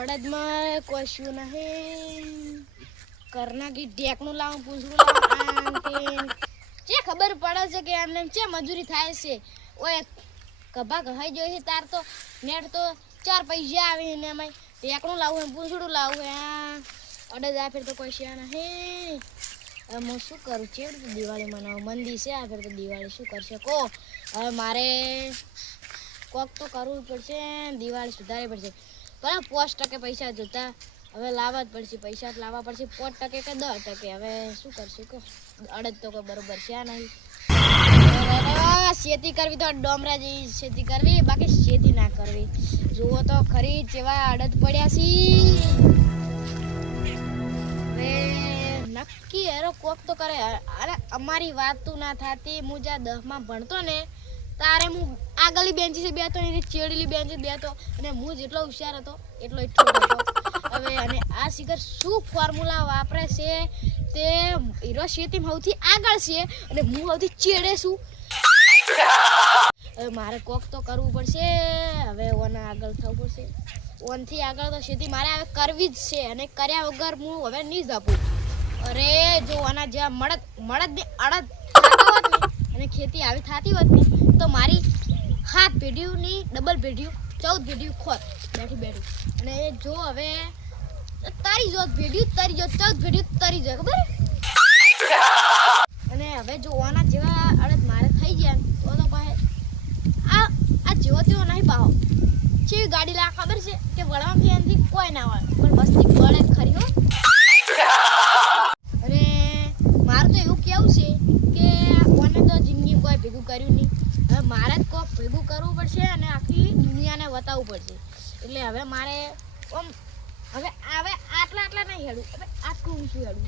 અડદમાં કશું નહીં. કરનાકી ઢેકનું લાવું પૂછડું લાવું. જે ખબર પડે છે કે એમને છે મજૂરી થાય છે? ઓય કભા કહાઈ છે તાર તો. નેટ તો ચાર પૈસા આવે ને એમાં ઢેકણું લાવું એમ પૂછડું લાવું આ અડદ આ ફેર તો કોઈ છે નહીં. હવે હું શું કરું? ચેડ દિવાળી મનાવું? મંદી છે આ ફેર તો દિવાળી. શું કરશે? કો. હવે મારે કોક તો કરવું પડશે દિવાળી સુધારવી પડશે. ભલે પાંચ ટકે પૈસા જોતા? હવે લાવવા જ પડશે, પૈસા જ લાવવા પડશે. પાંચ ટકે કે દસ ટકે? હવે શું કરશું કહો? અડદ તો કોઈ બરોબર છે નહીં. શેતી કરવી તો ડોમરા જેવી ખેતી કરવી, બાકી ખેતી ના કરવી. જુઓ તો ખરી જેવા અડદ પડ્યા છે. નક્કી એરો કોક તો કરે. અરે અમારી વાત તું ના થાતી. હું જ્યાં દસમાં ભણતો ને, તારે હું આગળની બેન્ચી છે બેતો એની ચેડલી બેન્ચી બેતો અને હું જેટલો હોશિયાર હતો, એટલો એટલો હવે અને આ શિખર શું ફોર્મ્યુલા વાપરે છે, તે હીરો શેતીમાં સૌથી આગળ છે અને હું સૌથી ચેડે છું. હવે મારે કોક તો કરવું પડશે. હવે ઓના આગળ થવું પડશે. ઓનથી આગળ તો ખેતી મારે હવે કરવી જ છે અને કર્યા વગર હું હવે નહીં જ આપું. અરે, જો ઓના જ્યાં મળદ મળદ ને અડદ અને ખેતી આવી થતી હોત ને, તો મારી સાત પેઢીઓની ડબલ પેઢીઓ, ચૌદ પેઢીઓ ખોત બેઠી બેઠી. અને જો હવે તારી જોત પેઢીઓ તારી જોત ચૌદ પેઢીઓ, તારી જાય ખબર? અને હવે જો આના જેવા અડદ મારે થઈ ગયા તો તો પાસે આ આ જેવો તેવો નહીં પાહો. ચેવી ગાડી લા, ખબર છે? કે વળવાથી એનાથી કોઈ ના વળે. પણ મસ્તી વળે ખરી હો અને મારું તો એવું કેવું છે કે કોને તો જિંદગી કોઈ ભેગું કર્યું નહીં હવે મારે જ કોક ભેગું કરવું પડશે અને આખી દુનિયાને બતાવવું પડશે. એટલે હવે મારે આમ હવે હવે આટલા આટલા નહીં હેડું. હવે આટલું ઊંચું હેડું.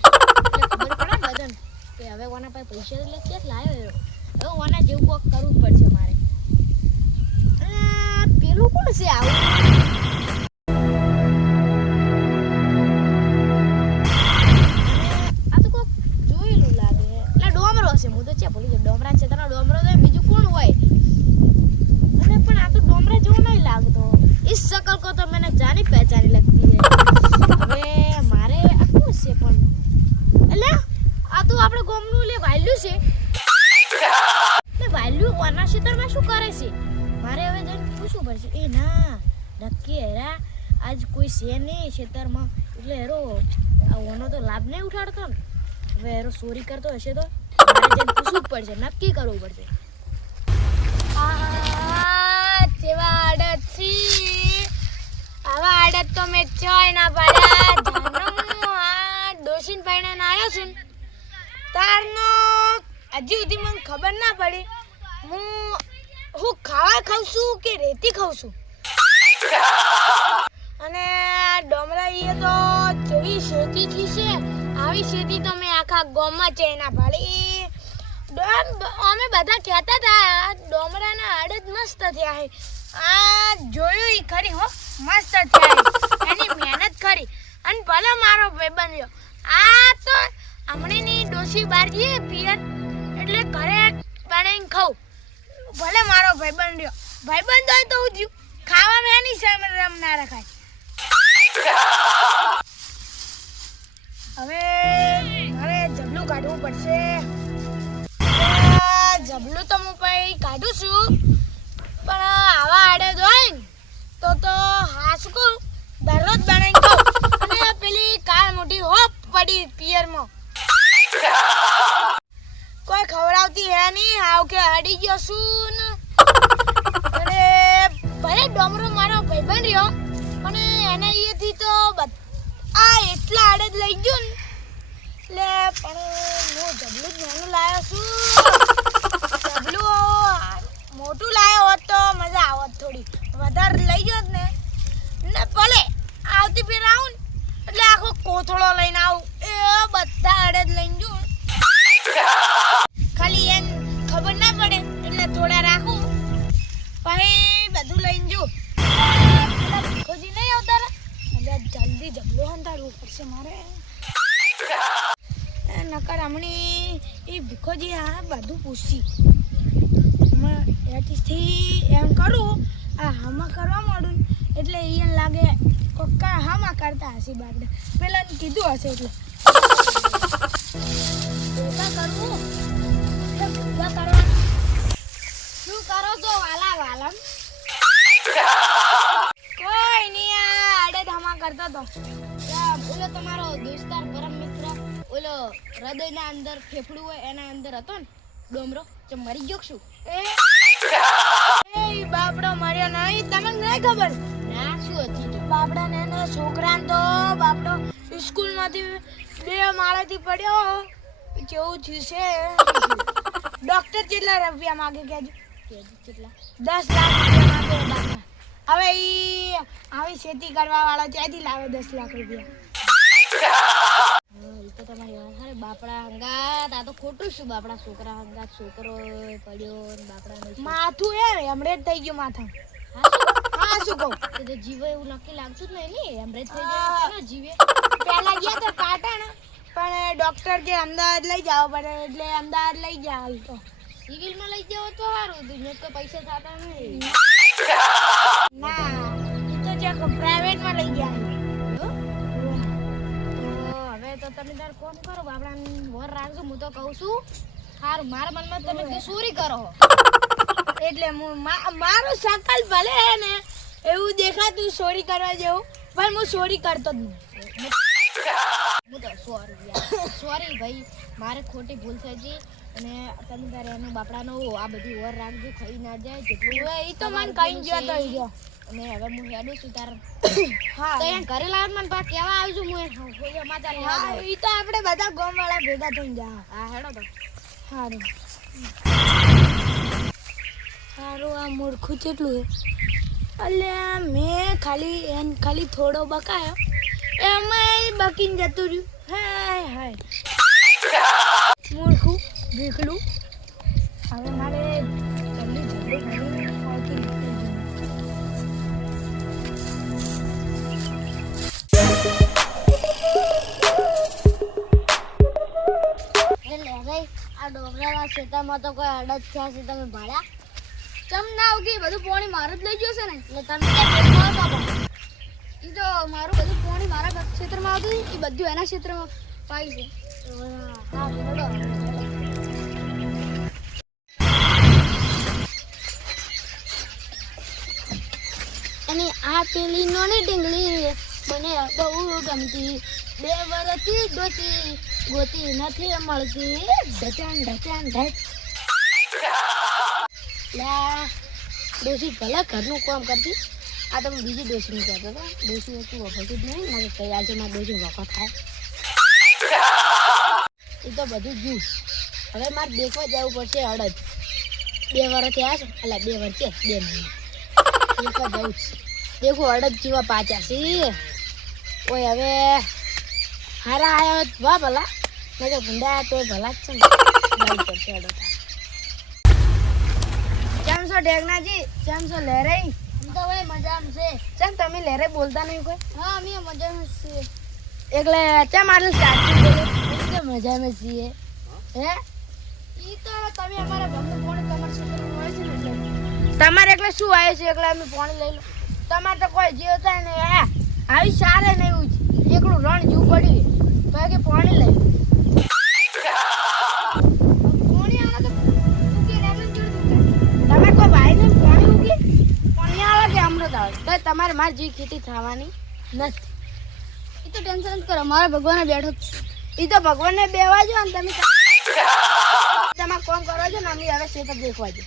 એટલે ખબર પડે ને કે હવે કોના પાસે પૈસા એટલે કેટલા લાવ્યો હવે ઓના જેવું કોક કરવું પડશે મારે. પેલું કોણ છે આવું? નક્કી હેરા. આજ કોઈ છે નહીં ખેતરમાં. એટલે હેરો ઓનો તો લાભ નહીં ઉઠાડતો ને. હવે હેરો ચોરી કરતો હશે તો પૂછવું પડશે નક્કી કરવું પડશે. આવા આડત તો મેં ચોય ના પાડ્યા. હું આ ડોશીન આવ્યો છું ને, તારનો હજી સુધી મને ખબર ના પડી. હું હું ખાવા ખાઉં છું કે રેતી ખાઉં છું? અને આ ડોમરા ઈએ તો જેવી શેતી થી છે? આવી શેતી તો મેં આખા ગામમાં છે એના ભાળી. અમે બધા કહેતા હતા ડોમરાના આડત મસ્ત થયા છે આ જોયું ઈ ખરી હો? મસ્ત થયા એની મહેનત ખરી. અને ભલે મારો ભાઈબંધ રહ્યો આ તો હમણીની ડોસી બાર જઈએ પિયર એટલે ઘરે બનાવીને ખાઉં. ભલે મારો ભાઈબંધ રહ્યો ભાઈબંધ હોય તો હું થયું ખાવામાં એની સામે રમ ના રખાય. હવે મારે જબલું કાઢવું પડશે. જબલું તો હું પછી કાઢું છું. પણ આવા આડે જોઈ તો તો હાસકું દરરોજ બનાવી ખાઉં અને પેલી કાળ મોટી હોપ પડી પિયરમાં. કોઈ ખવડાવતી હે નહીં? આવ કે હડી ગયો છું ભાઈબંધ રહ્યો પણ એને અહીંયાથી તો આ એટલા આડે જ લઈ ગયો ને. એટલે પણ હું જબલું જ નાનું લાવ્યો છું. જબલું મોટું લાવ્યો હોત તો મજા આવત થોડી. વધારે લઈ ગયો ને. ને ભલે, આવતી ફેર આવું ને. એટલે આખો કોથળો લઈને આવું. એ બધા આડે જ લઈને બધું પૂછી. એથી એમ કરું, આ હામાં કરવા માંડું એટલે એને લાગે કોકા હામાં કરતા હશે બાપડે. પેલા કીધું હશે એટલે. કરવું? શું કરો છો, વાલા વાલમ કોઈ નહીં, આ આડે ધામા કરતો તો. ઓલો તમારો દોસ્તાર, પરમ મિત્ર, ઓલો હૃદયના અંદર ફેફડું હોય, એના અંદર હતો ને? ડોમરો જે મરી ગયો છું શું? એ બાપડો મર્યો નહીં તમને નહીં ખબર? ના શું હતું તો? બાપડા ને એના છોકરાને તો બાપડો સ્કૂલમાંથી બે માળેથી પડ્યો. જેવું થયું છે ડોક્ટર કેટલા રૂપિયા માગે કેજો કેટલા? દસ લાખ રૂપિયા માગે હવે ઈ આવી ખેતી કરવા વાળા ત્યાંથી લાવે દસ લાખ રૂપિયા? તો તમારી વાત હારે બાપડા હંગાત. આ તો ખોટું શું બાપડા છોકરા હંગાત. છોકરો પડ્યો ને બાપડા માથું એ જ થઈ ગયું માથા હા શું? કહું? એ તો જીવે એવું નક્કી લાગતું જ નહીં ને. એમરેજ થઈ ગયું જીવે? પહેલા ગયા તો પાટણ પણ ડોક્ટર કે અમદાવાદ લઈ જાવ પડે એટલે અમદાવાદ લઈ જાવ તો. સિવિલમાં લઈ જાવ તો સારું મેં તો પૈસા થતા નહીં. ના તો જ્યાં પ્રાઇવેટમાં લઈ ગયા તો તમે તાર કોમ કરો બાપડાને વર રાખજો હું તો કહું છું સારું મારા મનમાં તમે તો કરો એટલે હું મારું સકલ ભલે હે ને એવું દેખાતું ચોરી કરવા જેવું પણ હું ચોરી કરતો જ નહીં. હું તો સોરી સોરી ભાઈ મારે ખોટી ભૂલ થઈ હતી અને તમે તારે એનું બાપડાનો આ બધી વર રાખજો ખાઈ ના જાય જેટલું એ તો મને કઈ જતો ગયો. અને હવે હું હેડું છું તાર. હા તો એમ ઘરે લાવ મને બા કેવા આવજો હું એ હા જાઉં. તો આપણે બધા ગોમ વાળા ભેગા થઈને જા હા હેડો તો. સારું સારું આ મૂર્ખું કેટલું છે? અલ્યા મેં ખાલી એન ખાલી થોડો બકાયો. એમાં બકીને જતું રહ્યું. હાય હાય. મૂર્ખું ભીખલું. હવે મારે જલ્દી જલ્દી ખેતરમાં તો કોઈ અડદ થયા છે તમે ભાડા ચમ ના ઉગી બધું પાણી મારું જ લઈ ગયો છે ને? એટલે તમે ક્યાં મારું બધું પાણી મારા ક્ષેત્રમાં આવતું એ બધું એના ક્ષેત્રમાં પાય છે. અને આ પેલી નોની ઢીંગલી મને બહુ ગમતી. બે વર્ષથી ગોતી ગોતી નથી મળતી. ઢચાણ ઢચાન ઢચ ડોસી ભલે ઘરનું કામ કરતી. આ તમે બીજી ડોસીનું કહેતો હતો. ડોસી વસ્તુ વખતું જ નહીં. મારે કઈ આજે મારે ડોસી વખત થાય. એ તો બધું જ્યું હવે મારે દેખવા જવું પડશે અડદ. બે વર્ષ થયા છે. એટલે બે વર્ષ છે. બે મહિના. દેખવા જવું છે. દેખો અડદ જેવા પાછા છે ઓય, હવે હારા આવ્યો વાહ ભલા. મેં તો ભૂંડા તો ભલા જ છે ને. પડશે અડદ કેમ છો ડેગનાજી કેમ છો લહેરાઈ આમ તો ભાઈ મજામાં છે. કેમ તમે લહેરાઈ બોલતા નહીં કોઈ? હા અમે મજામાં છીએ. એટલે કેમ આટલું સાચી બોલે કે મજામાં છીએ. હે? ઈ તો તમે અમારા ઘરનું કોણ તમારા ક્ષેત્રમાં હોય છે ને. તમારે એટલે શું આવે છે? એટલે અમે પાણી લઈ લો. તમારે તો કોઈ જીવ થાય ને હે? આવી સારે નહીં એકલું રણ જીવ પડ્યું તો કે પાણી લઈ તમારે મારે જેવી ખેતી થવાની નથી. એ તો ટેન્શન જ કરો મારા ભગવાન બેઠો એ તો ભગવાનને બેવા જો ને તમે તમારે કોમ કરવા છો ને અમે હવે શેતર દેખવા જો